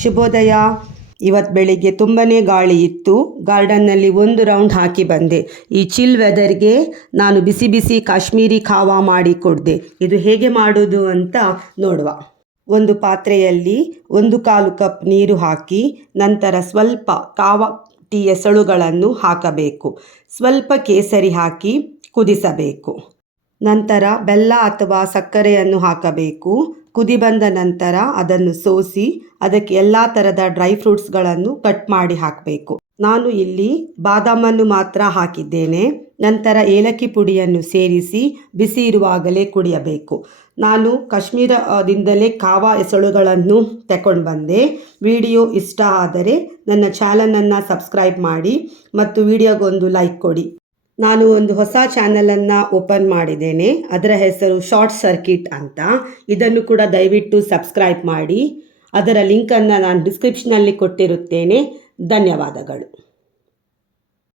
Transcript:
ಶುಭೋದಯ. ಇವತ್ತು ಬೆಳಿಗ್ಗೆ ತುಂಬಾ ಗಾಳಿ ಇತ್ತು. ಗಾರ್ಡನ್ನಲ್ಲಿ ಒಂದು ರೌಂಡ್ ಹಾಕಿ ಬಂದೆ. ಈ ಚಿಲ್ ವೆದರ್ಗೆ ನಾನು ಬಿಸಿ ಬಿಸಿ ಕಾಶ್ಮೀರಿ ಖಾವಾ ಮಾಡಿ ಕೊಡಿದೆ. ಇದು ಹೇಗೆ ಮಾಡೋದು ಅಂತ ನೋಡುವ. ಒಂದು ಪಾತ್ರೆಯಲ್ಲಿ 1/4 ಕಪ್ ನೀರು ಹಾಕಿ ನಂತರ ಸ್ವಲ್ಪ ಕಾವಾ ಟೀ ಎಸಳುಗಳನ್ನು ಹಾಕಬೇಕು. ಸ್ವಲ್ಪ ಕೇಸರಿ ಹಾಕಿ ಕುದಿಸಬೇಕು. ನಂತರ ಬೆಲ್ಲ ಅಥವಾ ಸಕ್ಕರೆಯನ್ನು ಹಾಕಬೇಕು. ಕುದಿ ಬಂದ ನಂತರ ಅದನ್ನು ಸೋಸಿ ಅದಕ್ಕೆ ಎಲ್ಲ ಥರದ ಡ್ರೈ ಫ್ರೂಟ್ಸ್ಗಳನ್ನು ಕಟ್ ಮಾಡಿ ಹಾಕಬೇಕು. ನಾನು ಇಲ್ಲಿ ಬಾದಾಮನ್ನು ಮಾತ್ರ ಹಾಕಿದ್ದೇನೆ. ನಂತರ ಏಲಕ್ಕಿ ಪುಡಿಯನ್ನು ಸೇರಿಸಿ ಬಿಸಿ ಇರುವಾಗಲೇ ಕುಡಿಯಬೇಕು. ನಾನು ಕಾಶ್ಮೀರದಿಂದಲೇ ಕಾವಾ ಎಸಳುಗಳನ್ನು ತಗೊಂಡು ಬಂದೆ. ವಿಡಿಯೋ ಇಷ್ಟ ಆದರೆ ನನ್ನ ಚಾನಲನ್ನು ಸಬ್ಸ್ಕ್ರೈಬ್ ಮಾಡಿ ಮತ್ತು ವಿಡಿಯೋಗೊಂದು ಲೈಕ್ ಕೊಡಿ. ನಾನು ಒಂದು ಹೊಸ ಚಾನಲನ್ನು ಓಪನ್ ಮಾಡಿದ್ದೇನೆ. ಅದರ ಹೆಸರು ಶಾರ್ಟ್ ಸರ್ಕಿಟ್ ಅಂತ. ಇದನ್ನು ಕೂಡ ದಯವಿಟ್ಟು ಸಬ್ಸ್ಕ್ರೈಬ್ ಮಾಡಿ. ಅದರ ಲಿಂಕನ್ನು ನಾನು ಡಿಸ್ಕ್ರಿಪ್ಷನಲ್ಲಿ ಕೊಟ್ಟಿರುತ್ತೇನೆ. ಧನ್ಯವಾದಗಳು.